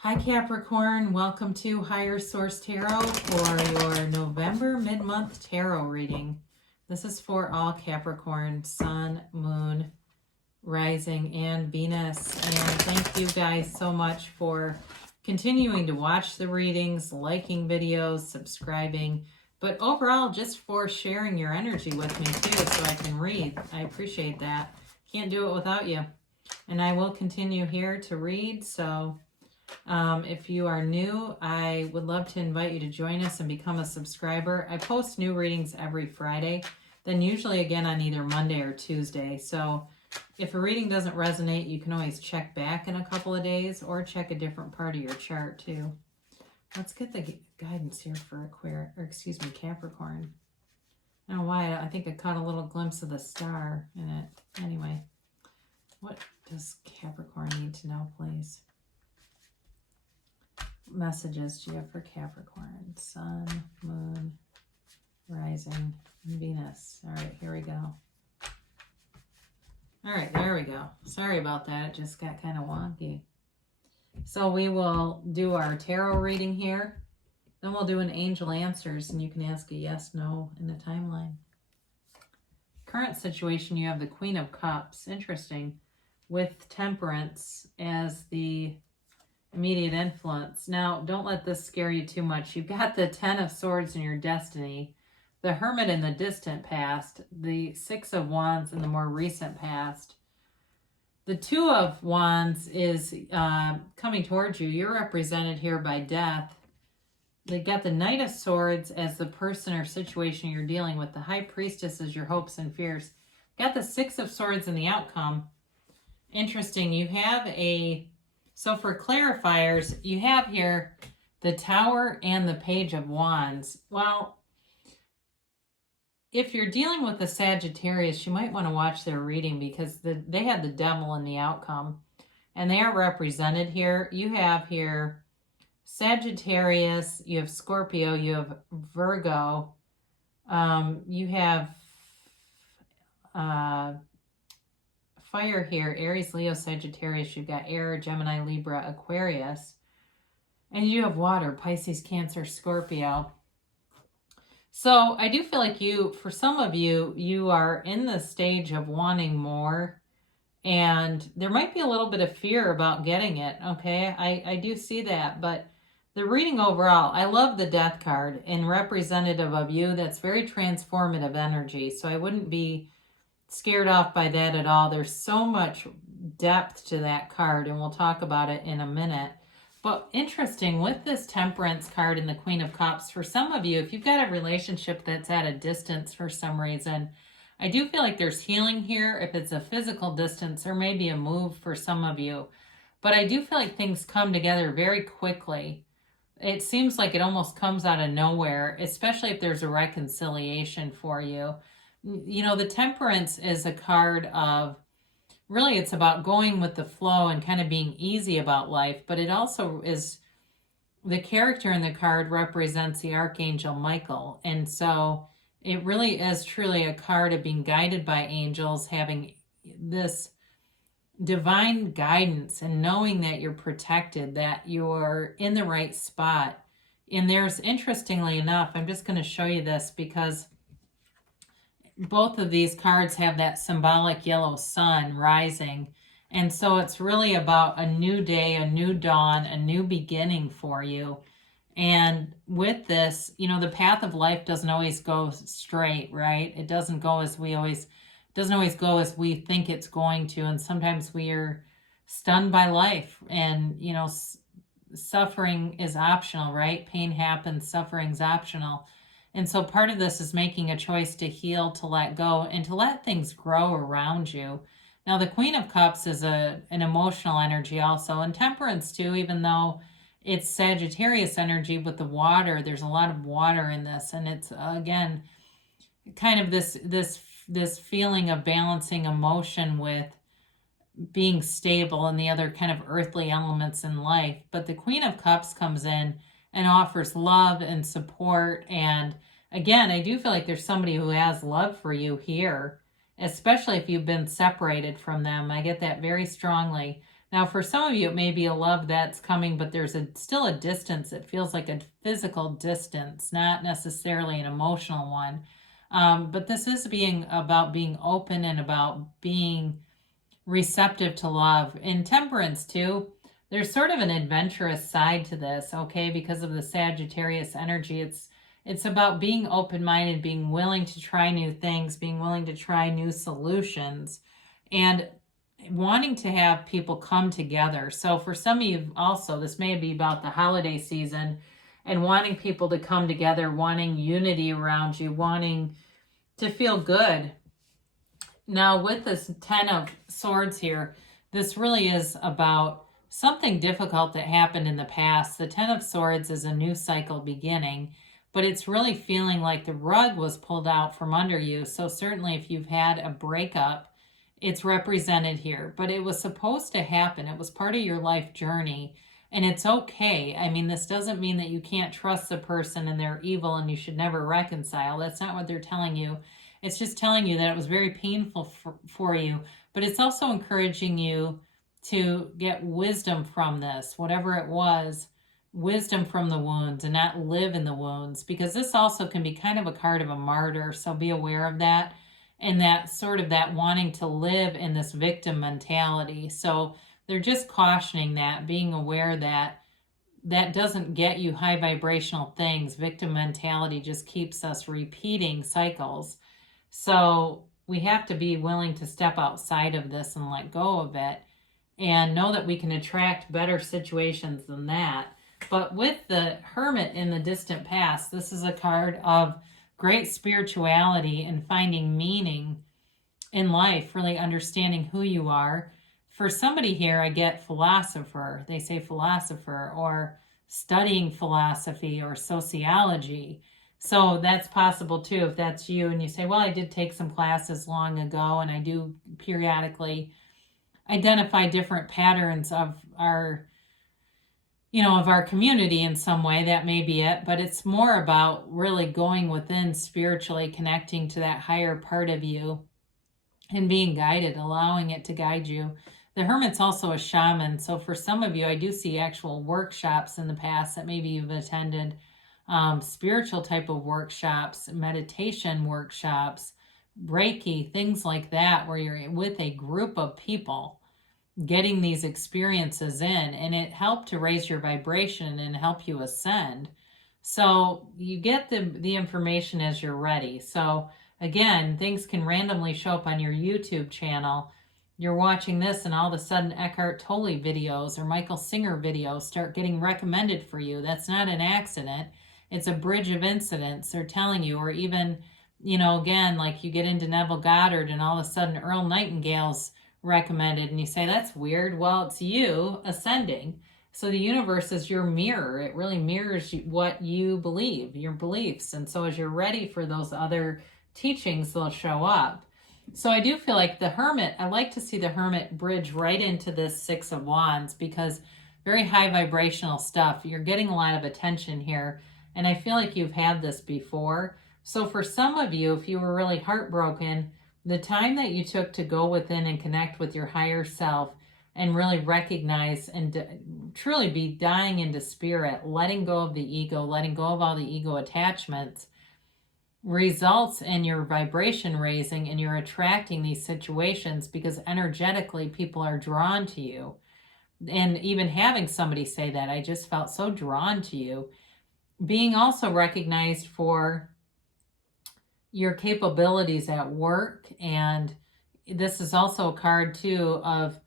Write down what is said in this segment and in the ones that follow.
Hi Capricorn, welcome to Higher Source Tarot for your November mid-month tarot reading. This is for all Capricorn, Sun, Moon, Rising, and Venus. And thank you guys so much for continuing to watch the readings, liking videos, subscribing, but overall just for sharing your energy with me too so I can read. I appreciate that. Can't do it without you. And I will continue here to read, so if you are new, I would love to invite you to join us and become a subscriber. I post new readings every Friday, then usually again on either Monday or Tuesday. So if a reading doesn't resonate, you can always check back in a couple of days or check a different part of your chart too. Let's get the guidance here for Capricorn. I don't know why, I think I caught a little glimpse of the star in it. Anyway, what does Capricorn need to know, please? Messages do you have for Capricorn? Sun, Moon, Rising, and Venus. All right, here we go. All right, there we go. Sorry about that. It just got kind of wonky. So we will do our tarot reading here. Then we'll do an angel answers, and you can ask a yes, no in the timeline. Current situation, you have the Queen of Cups. Interesting. With Temperance as the immediate influence. Now, don't let this scare you too much. You've got the Ten of Swords in your destiny, the Hermit in the distant past, the Six of Wands in the more recent past. The Two of Wands is coming towards you. You're represented here by Death. They got the Knight of Swords as the person or situation you're dealing with. The High Priestess is your hopes and fears. Got the Six of Swords in the outcome. Interesting. You have So for clarifiers, you have here the Tower and the Page of Wands. Well, if you're dealing with a Sagittarius, you might want to watch their reading because they had the Devil in the outcome. And they are represented here. You have here Sagittarius, you have Scorpio, you have Virgo, you have fire here, Aries, Leo, Sagittarius. You've got air, Gemini, Libra, Aquarius. And you have water, Pisces, Cancer, Scorpio. So I do feel like for some of you, you are in the stage of wanting more. And there might be a little bit of fear about getting it, okay? I do see that. But the reading overall, I love the Death card and representative of you. That's very transformative energy. So I wouldn't be scared off by that at all. There's so much depth to that card, and we'll talk about it in a minute. But interesting, with this Temperance card and the Queen of Cups, for some of you, if you've got a relationship that's at a distance for some reason, I do feel like there's healing here if it's a physical distance or maybe a move for some of you. But I do feel like things come together very quickly. It seems like it almost comes out of nowhere, especially if there's a reconciliation for you. You know, the Temperance is a card of, really it's about going with the flow and kind of being easy about life, but it also is, the character in the card represents the Archangel Michael. And so it really is truly a card of being guided by angels, having this divine guidance and knowing that you're protected, that you're in the right spot. And there's, interestingly enough, I'm just going to show you this because both of these cards have that symbolic yellow sun rising. And so it's really about a new day, a new dawn, a new beginning for you. And with this, you know, the path of life doesn't always go straight, right? It doesn't always go as we think it's going to. And sometimes we are stunned by life, and, you know, suffering is optional, right? Pain happens, suffering's optional. And so part of this is making a choice to heal, to let go, and to let things grow around you. Now, the Queen of Cups is an emotional energy also, and Temperance too, even though it's Sagittarius energy with the water. There's a lot of water in this, and it's, again, kind of this feeling of balancing emotion with being stable and the other kind of earthly elements in life. But the Queen of Cups comes in and offers love and support. And again, I do feel like there's somebody who has love for you here, especially if you've been separated from them. I get that very strongly. Now, for some of you, it may be a love that's coming, but there's still a distance. It feels like a physical distance, not necessarily an emotional one. But this is about being open and about being receptive to love. In Temperance, too, there's sort of an adventurous side to this, okay? Because of the Sagittarius energy, it's about being open-minded, being willing to try new things, being willing to try new solutions, and wanting to have people come together. So for some of you also, this may be about the holiday season and wanting people to come together, wanting unity around you, wanting to feel good. Now with this 10 of Swords here, this really is about something difficult that happened in the past. The 10 of Swords is a new cycle beginning, but it's really feeling like the rug was pulled out from under you. So certainly if you've had a breakup, it's represented here, but it was supposed to happen. It was part of your life journey, and it's okay. I mean, this doesn't mean that you can't trust the person and they're evil and you should never reconcile. That's not what they're telling you. It's just telling you that it was very painful for you, but it's also encouraging you to get wisdom from this, whatever it was, wisdom from the wounds and not live in the wounds, because this also can be kind of a card of a martyr. So be aware of that. And that sort of that wanting to live in this victim mentality. So they're just cautioning that, being aware that that doesn't get you high vibrational things. Victim mentality just keeps us repeating cycles. So we have to be willing to step outside of this and let go of it and know that we can attract better situations than that. But with the Hermit in the distant past, this is a card of great spirituality and finding meaning in life, really understanding who you are. For somebody here, I get philosopher. They say philosopher, or studying philosophy or sociology. So that's possible too if that's you and you say, well, I did take some classes long ago and I do periodically identify different patterns of our of our community in some way. That may be it, but it's more about really going within spiritually, connecting to that higher part of you and being guided, allowing it to guide you. The Hermit's also a shaman. So for some of you, I do see actual workshops in the past that maybe you've attended, spiritual type of workshops, meditation workshops, Reiki, things like that, where you're with a group of people getting these experiences in, and it helped to raise your vibration and help you ascend. So you get the information as you're ready. So again, things can randomly show up on your YouTube channel. You're watching this and all of a sudden Eckhart Tolle videos or Michael Singer videos start getting recommended for you. That's not an accident. It's a bridge of incidents they're telling you. Or even, again, like you get into Neville Goddard and all of a sudden Earl Nightingale's recommended and you say, that's weird. Well, it's you ascending. So the universe is your mirror. It really mirrors what you believe, your beliefs. And so as you're ready for those other teachings, they'll show up. So I do feel like the Hermit, I like to see the Hermit bridge right into this Six of Wands, because very high vibrational stuff. You're getting a lot of attention here. And I feel like you've had this before. So for some of you, if you were really heartbroken, the time that you took to go within and connect with your higher self and really recognize and truly be dying into spirit, letting go of the ego, letting go of all the ego attachments, results in your vibration raising, and you're attracting these situations because energetically people are drawn to you. And even having somebody say that, I just felt so drawn to you. Being also recognized for your capabilities at work. And this is also a card too of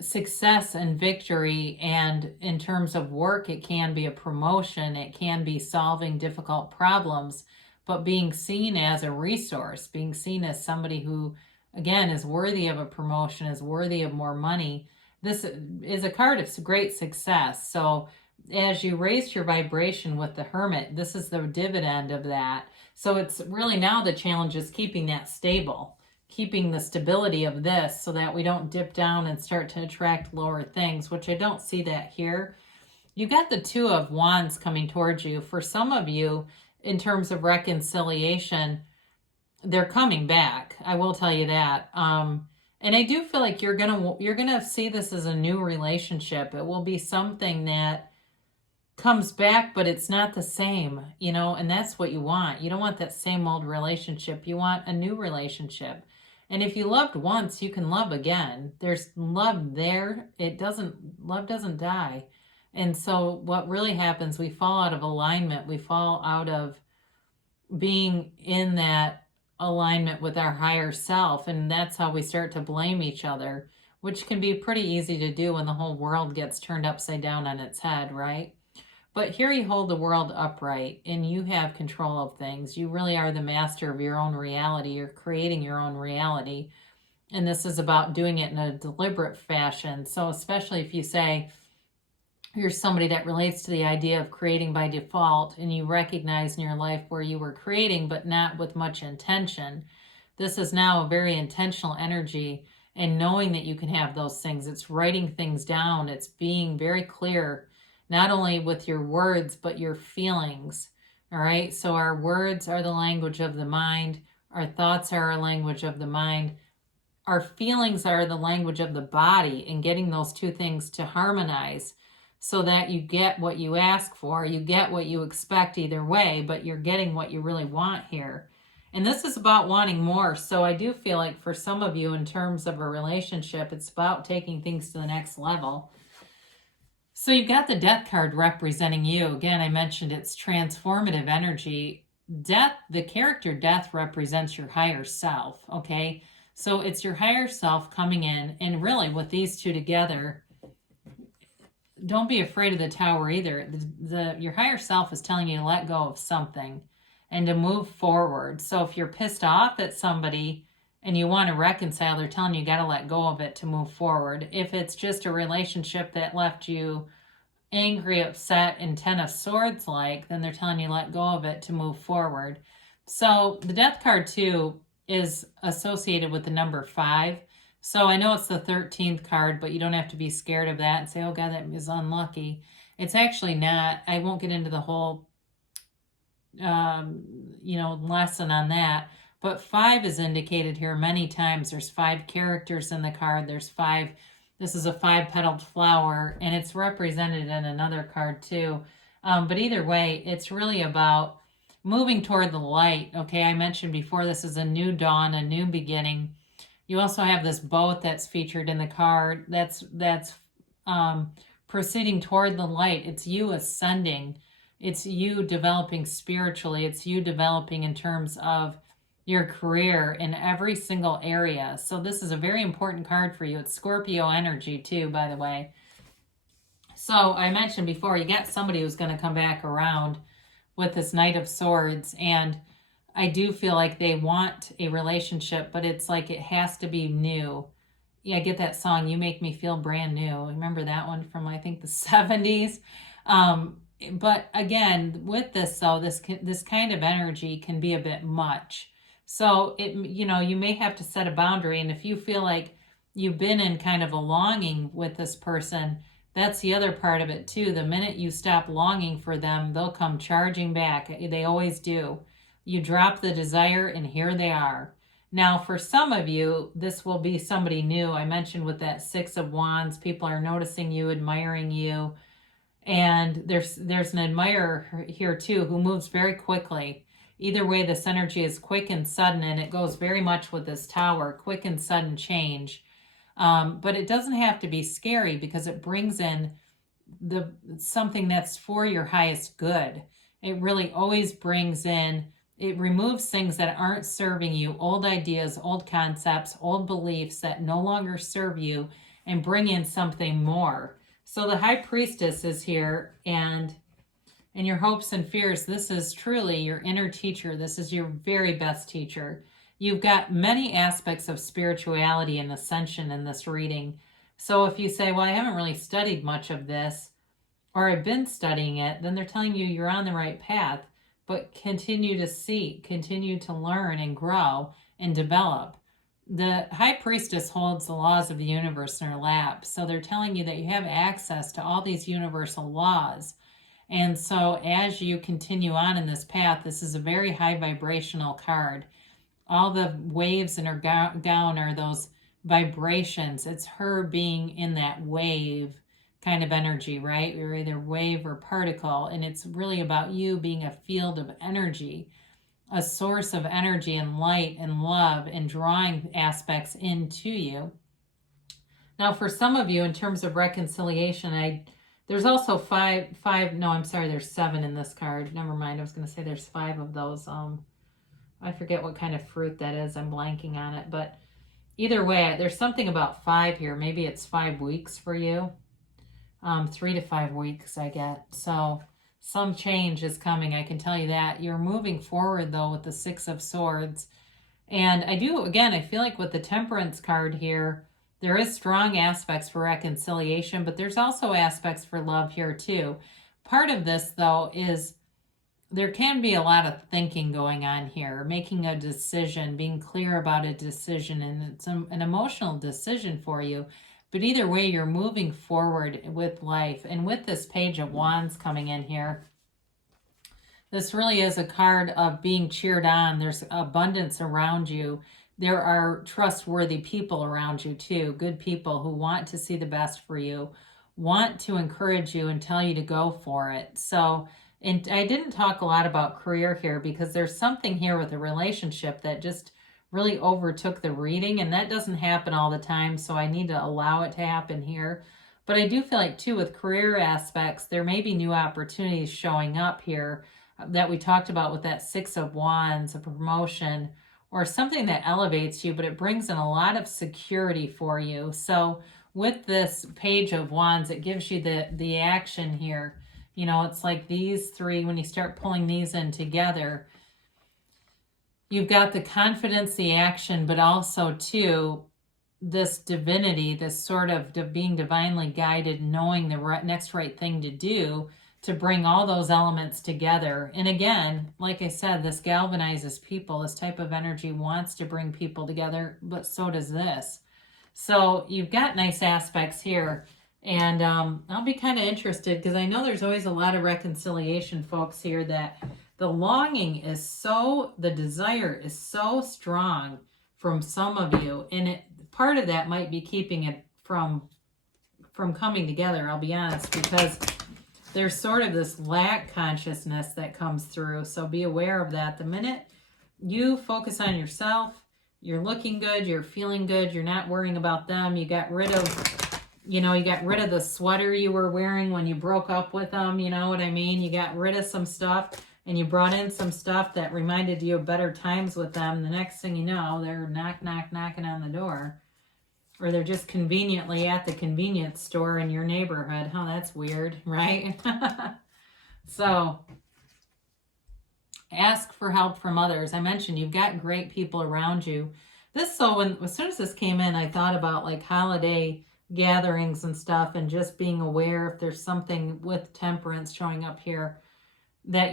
success and victory. And in terms of work, it can be a promotion. It can be solving difficult problems, but being seen as a resource, being seen as somebody who, again, is worthy of a promotion, is worthy of more money. This is a card of great success. So as you raise your vibration with the Hermit, this is the dividend of that. So it's really now the challenge is keeping that stable, keeping the stability of this so that we don't dip down and start to attract lower things, which I don't see that here. You got the Two of Wands coming towards you. For some of you, in terms of reconciliation, they're coming back. I will tell you that. And I do feel like you're gonna see this as a new relationship. It will be something that comes back, but it's not the same, and that's what you want. You don't want that same old relationship. You want a new relationship. And if you loved once, you can love again. There's love there. Love doesn't die. And so what really happens, we fall out of alignment. We fall out of being in that alignment with our higher self. And that's how we start to blame each other, which can be pretty easy to do when the whole world gets turned upside down on its head, right? But here you hold the world upright and you have control of things. You really are the master of your own reality. You're creating your own reality. And this is about doing it in a deliberate fashion. So especially if you say you're somebody that relates to the idea of creating by default and you recognize in your life where you were creating but not with much intention, this is now a very intentional energy. And knowing that you can have those things, it's writing things down. It's being very clear, not only with your words, but your feelings. All right. So our words are the language of the mind. Our thoughts are our language of the mind. Our feelings are the language of the body, and getting those two things to harmonize so that you get what you ask for. You get what you expect either way, but you're getting what you really want here. And this is about wanting more. So I do feel like for some of you, in terms of a relationship, it's about taking things to the next level. So you've got the Death card representing you. Again, I mentioned it's transformative energy. Death, the character Death represents your higher self, okay? So it's your higher self coming in, and really with these two together, don't be afraid of the Tower either. Your higher self is telling you to let go of something and to move forward. So if you're pissed off at somebody and you want to reconcile, they're telling you got to let go of it to move forward. If it's just a relationship that left you angry, upset, and Ten of Swords then they're telling you let go of it to move forward. So the Death card too is associated with the number 5. So I know it's the 13th card, but you don't have to be scared of that and say, oh God, that is unlucky. It's actually not. I won't get into the whole lesson on that. But 5 is indicated here many times. There's 5 characters in the card. There's 5. This is a 5-petaled flower, and it's represented in another card too. But either way, it's really about moving toward the light. Okay, I mentioned before, this is a new dawn, a new beginning. You also have this boat that's featured in the card. That's proceeding toward the light. It's you ascending. It's you developing spiritually. It's you developing in terms of your career in every single area. So this is a very important card for you. It's Scorpio energy too, by the way. So I mentioned before, you got somebody who's going to come back around with this Knight of Swords, and I do feel like they want a relationship, but it's like it has to be new. Yeah, I get that song, You Make Me Feel Brand New. Remember that one from, I think, the 70s? But again, with this, though, this kind of energy can be a bit much. So, you may have to set a boundary. And if you feel like you've been in kind of a longing with this person, that's the other part of it, too. The minute you stop longing for them, they'll come charging back. They always do. You drop the desire, and here they are. Now, for some of you, this will be somebody new. I mentioned with that 6 of Wands, people are noticing you, admiring you. And there's an admirer here, too, who moves very quickly. Either way, this energy is quick and sudden, and it goes very much with this Tower, quick and sudden change. But it doesn't have to be scary because it brings in something that's for your highest good. It really always brings in, it removes things that aren't serving you, old ideas, old concepts, old beliefs that no longer serve you, and bring in something more. So the High Priestess is here, and your hopes and fears, this is truly your inner teacher. This is your very best teacher. You've got many aspects of spirituality and ascension in this reading. So if you say, well, I haven't really studied much of this, or I've been studying it, then they're telling you you're on the right path. But continue to seek, continue to learn and grow and develop. The High Priestess holds the laws of the universe in her lap. So they're telling you that you have access to all these universal laws. And so as you continue on in this path, this is a very high vibrational card. All the waves in her gown are those vibrations. It's her being in that wave kind of energy, right? You're either wave or particle, and it's really about you being a field of energy, a source of energy and light and love and drawing aspects into you. Now, for some of you, in terms of reconciliation, there's also there's 7 in this card. Never mind, I was going to say there's 5 of those. I forget what kind of fruit that is. I'm blanking on it, but either way, there's something about 5 here. Maybe it's 5 weeks for you. 3 to 5 weeks, I get. So some change is coming, I can tell you that. You're moving forward, though, with the 6 of Swords. And I feel like with the Temperance card here, there is strong aspects for reconciliation, but there's also aspects for love here, too. Part of this, though, is there can be a lot of thinking going on here, making a decision, being clear about a decision, and it's an emotional decision for you. But either way, you're moving forward with life. And with this Page of Wands coming in here, this really is a card of being cheered on. There's abundance around you. There are trustworthy people around you too, good people who want to see the best for you, want to encourage you and tell you to go for it. So, and I didn't talk a lot about career here because there's something here with a relationship that just really overtook the reading, and that doesn't happen all the time, so I need to allow it to happen here. But I do feel like too, with career aspects, there may be new opportunities showing up here that we talked about with that 6 of Wands, a promotion or something that elevates you, but it brings in a lot of security for you. So with this Page of Wands, it gives you the action here. You know, it's like these 3, when you start pulling these in together, you've got the confidence, the action, but also too, this divinity, this sort of being divinely guided, knowing the next right thing to do to bring all those elements together. And again, like I said, this galvanizes people. This type of energy wants to bring people together, but so does this. So you've got nice aspects here. And I'll be kind of interested because I know there's always a lot of reconciliation, folks, here, that the longing is so, the desire is so strong from some of you. And part of that might be keeping it from coming together, I'll be honest, because there's sort of this lack consciousness that comes through. So be aware of that. The minute you focus on yourself, you're looking good, you're feeling good, you're not worrying about them. You got rid of the sweater you were wearing when you broke up with them. You know what I mean? You got rid of some stuff and you brought in some stuff that reminded you of better times with them. The next thing you know, they're knocking on the door. Or they're just conveniently at the convenience store in your neighborhood. Oh, that's weird, right? So, ask for help from others. I mentioned you've got great people around you. As soon as this came in, I thought about like holiday gatherings and stuff, and just being aware if there's something with Temperance showing up here, that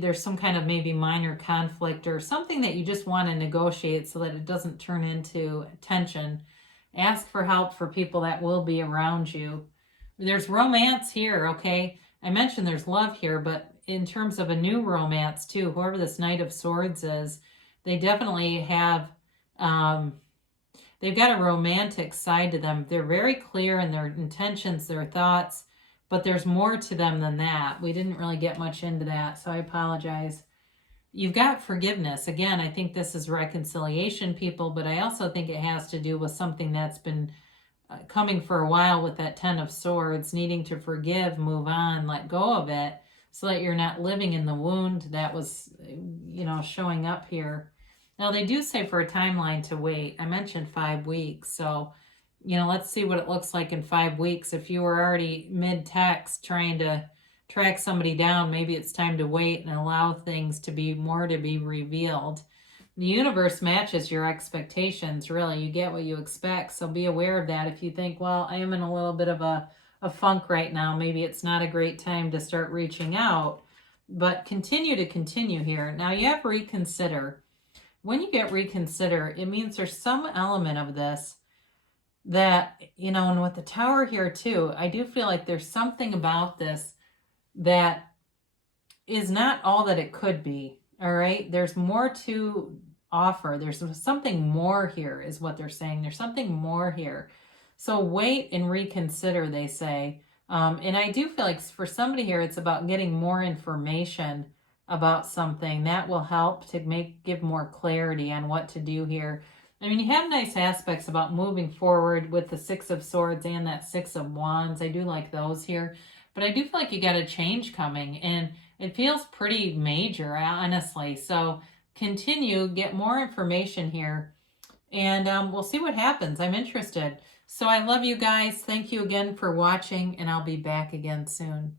there's some kind of maybe minor conflict or something that you just want to negotiate so that it doesn't turn into tension. Ask for help for people that will be around you. There's romance here, okay? I mentioned there's love here, but in terms of a new romance too, whoever this Knight of Swords is, they definitely have, they've got a romantic side to them. They're very clear in their intentions, their thoughts, but there's more to them than that. We didn't really get much into that, so I apologize. You've got forgiveness. Again, I think this is reconciliation, people, but I also think it has to do with something that's been coming for a while with that 10 of Swords, needing to forgive, move on, let go of it, so that you're not living in the wound that was, showing up here. Now, they do say for a timeline to wait. I mentioned 5 weeks, so, let's see what it looks like in 5 weeks. If you were already mid-text trying to track somebody down, maybe it's time to wait and allow things to be revealed. The universe matches your expectations, really. You get what you expect, so be aware of that. If you think, well, I am in a little bit of a funk right now, maybe it's not a great time to start reaching out, but continue here. Now you have reconsider. When you get reconsider, it means there's some element of this that, and with the Tower here too, I do feel like there's something about this that is not all that it could be. All right. There's more to offer. There's something more here is what they're saying. There's something more here. So wait and reconsider, they say. And I do feel like for somebody here, it's about getting more information about something. That will help to give more clarity on what to do here. I mean, you have nice aspects about moving forward with the Six of Swords and that Six of Wands. I do like those here. But I do feel like you got a change coming, and it feels pretty major, honestly. So continue, get more information here, and we'll see what happens. I'm interested. So I love you guys. Thank you again for watching, and I'll be back again soon.